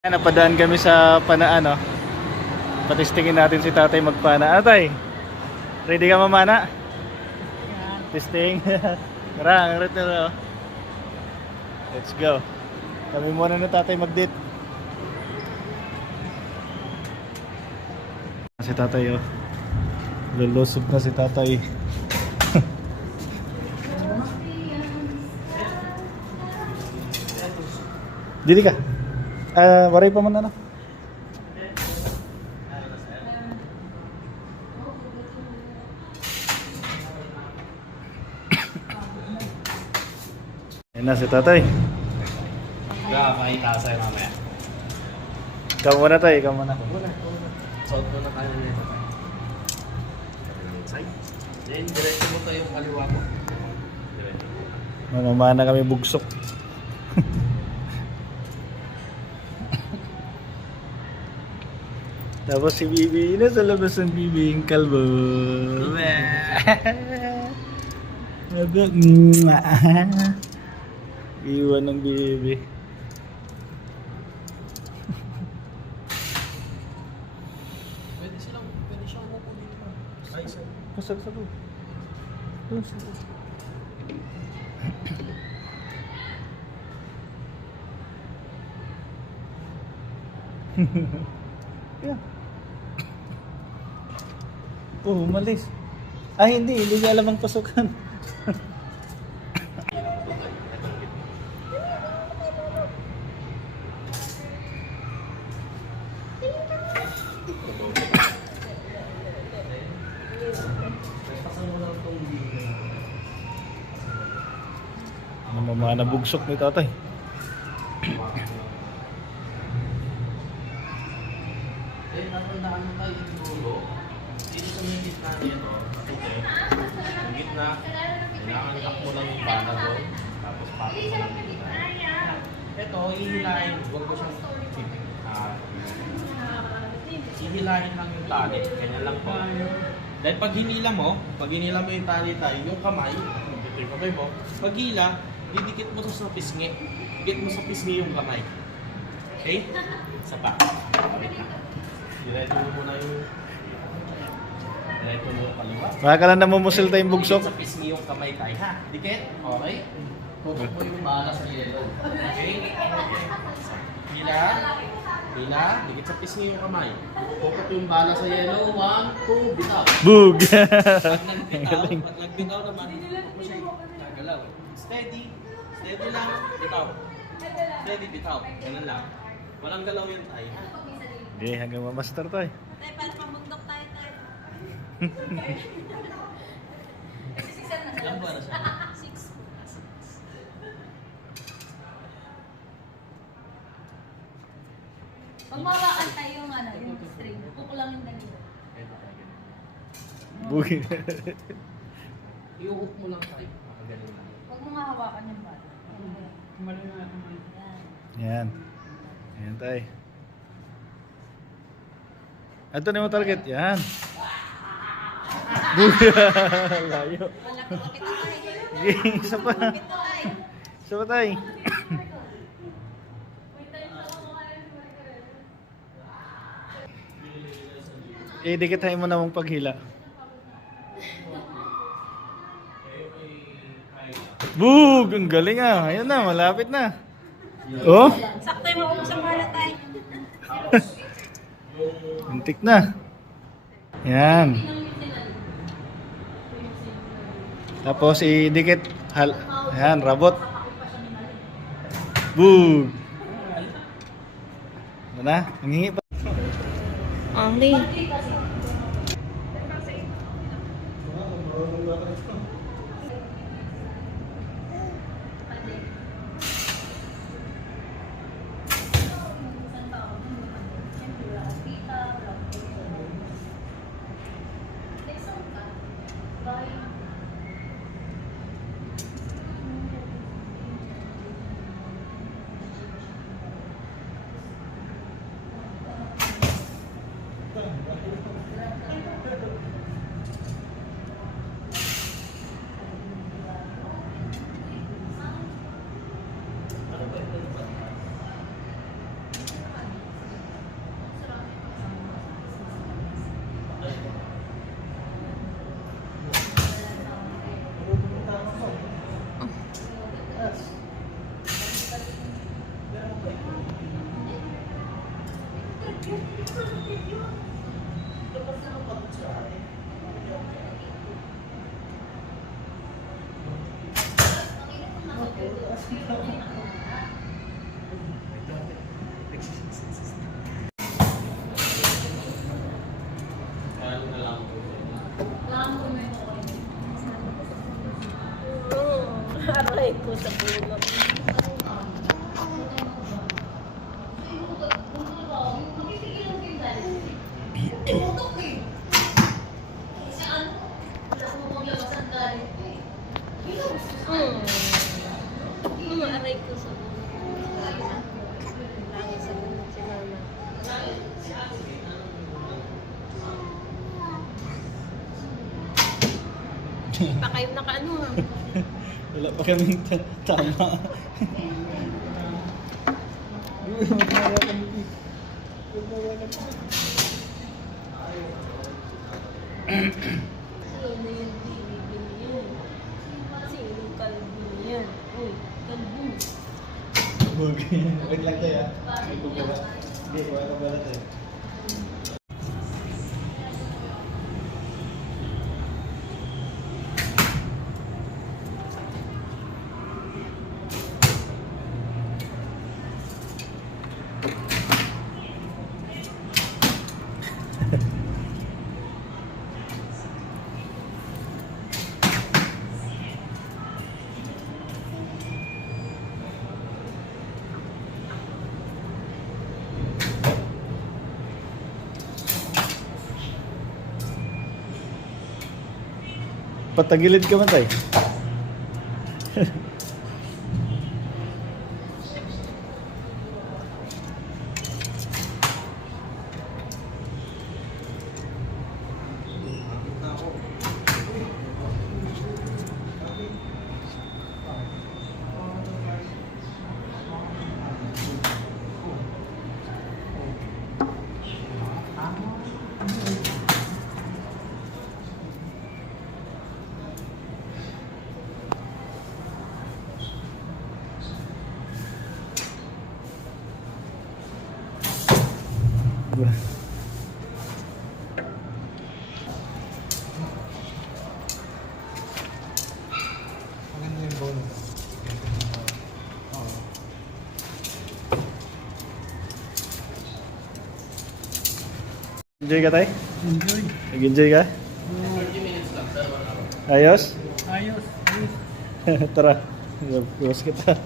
Napadaan kami sa panaan, no? Patistingin natin si tatay magpana. Ano tay? Ready ka mamana? Testing. Tara, ang rito. Let's go. Kami muna na tatay mag-date. Si tatay, oh. Lulusog na si tatay. Dili ka. Waray pa man na. Yan na si tatay. Pakita sa'yo mamaya. Ikaw muna tayo, ikaw muna. Sold mo na tayo nito. Then, diretso mo tayo yung kaliwa mo. Diretso. Mamamana kami bugsok. Tapos si Bibi na sa labas ng Bibi yung kalbo. Iwan ng Bibi. Pwede siyang umupo dito. Ay, sir. Pasag sa po. Yeah. Oh, umalis. Ay, hindi niya alam ang pasukan. Namamana bugsok ni tatay. Eh, natandaan mo tayo yung dulo. Dito sa may gitna nito, okay. Yung gitna, kailangan mo lang yung bala doon. Tapos patok mo lang dito. Ito, hihilahin. Huwag ko siyang hihilahin lang yung tali. Ganyan lang po. Dahil pag hinila mo yung tali tayo, yung kamay, dito yung kamay mo, pag hila, didikit mo to sa pisngi. Dikit mo sa pisngi yung kamay. Okay? Isa pa. Wait na. Diretso mo muna yung... Diretso mo yung kaliwa. Baka ka lang namumusil tayong bugsok. Sa pisngi yung kamay tayo, ha? Dikit. Okay? Tutok mo yung bala sa yellow. Okay? Hila. Hila. Dikit sa pisngi yung kamay. Tutok yung bala sa yellow. 1, 2, bitaw. Bug! Pag nagbitaw naman, tutok mo siya gagalaw. Steady. Steady lang. Bitaw. Steady, bitaw. Ganun lang. Walang galaw yun tayo, ha? Hindi, hanggang mamaster tayo. Tay, para pamundok tayo tayo. Ilang buwan na siya? 6. Pag mawakan tayo yung yung string, kukulangin na nila. Bug! I-hook mo lang tayo. Makagaling lang. Huwag mo nga hawakan yung bata. Yan. Yan tayo. Ito na yung target. Yan. Bug! Layo. Wala ko kapit tayo. Ging, isa pa. Kapit tayo. Isa pa tayo. Dikitahin mo na mong paghila. Bug! Ang galing ah. Ayan na, malapit na. Oh? Sakto yung maubos ang bala tayo. Antik na. Yan. Tapos idikit. Yan, rabot. Bug! Ano na? Nangingi pa. Only. Ano na lang po. Aray ko sa pulo. Aray ko sa pulo. Lagi sa pulo si mama. Pa kayo nakaano ha? Wala pa kaming tama. Sino yung bibigyan niyan? Sinong kalbo niyan? Uy, kalbo. Wait lang tayo ah. Hindi, wala ka pala tayo. Patagilid ka man tayo. Maganda yung bono. Enjoy ka tayo? Enjoy. Nag-enjoy ka? 30 minutes lang, sir. 1 hour. Ayos? Ayos. Tara. Bukas kita.